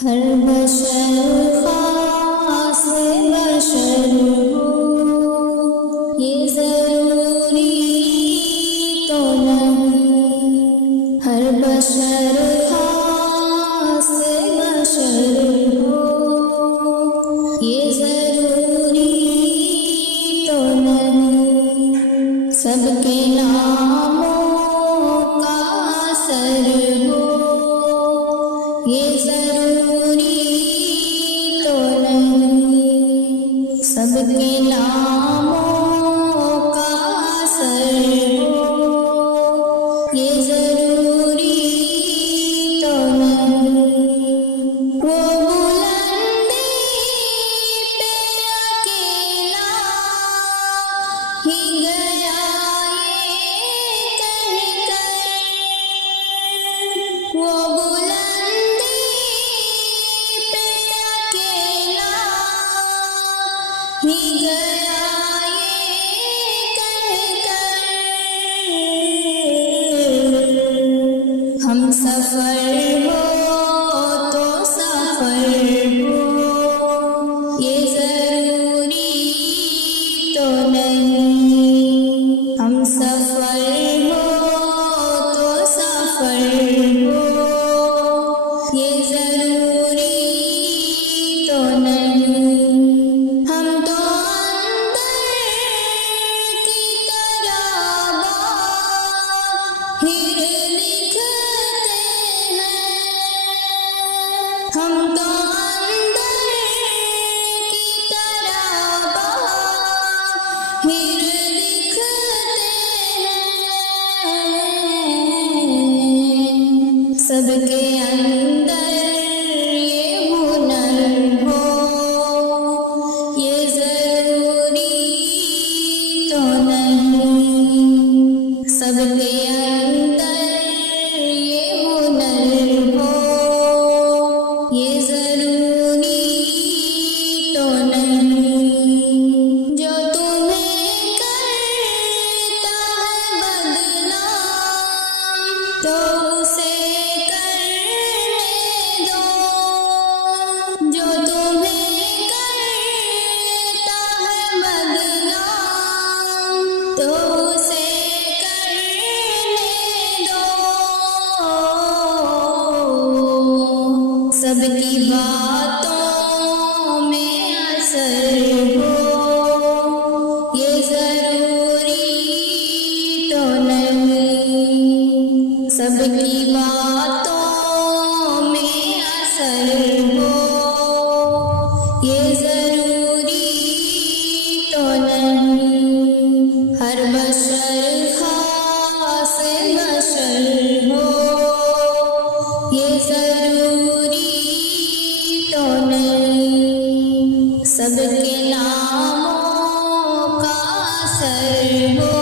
हर बशर खास बशर हो, ये ज़रूरी तो नहीं। हर बशर खास बशर हो, ये ज़रूरी तो नहीं। सबके नामों का असर हो, ये ज़रूरी तो नहीं। सबके नामों का असर हो, ये ज़रूरी तो नहीं। वो बुलंदी पे अकेला ही गया ये कहकर, वो बुलंदी पे अकेला ही गया ये कहकर। हम सफर हो तो सफर हो, ये ज़रूरी तो नहीं। हम सफर हो तो सफर हो, ये ज़रूरी तो नहीं। हम तो अंदर की तरह बाहिर लिखते हैं। हम तो अंदर की तरह बाहिर लिखते हैं। सबके अंदर ये हुनर हो, ये ज़रूरी तो नहीं। सबके अंदर ये हुनर हो, ये ज़रूरी तो नहीं। जो तुम्हें करता है बदनाम, तो उसे करने दो। जो तुम्हें करता है बदनाम, तो उसे करने दो। सबकी बातों में असर हो, ये ज़रूरी तो नहीं। सबकी बातों में असर हो, ये ज़रूरी तो नहीं। हर बशर खास बशर हो, ये ज़रूरी तो नहीं। सबके नामों का असर हो,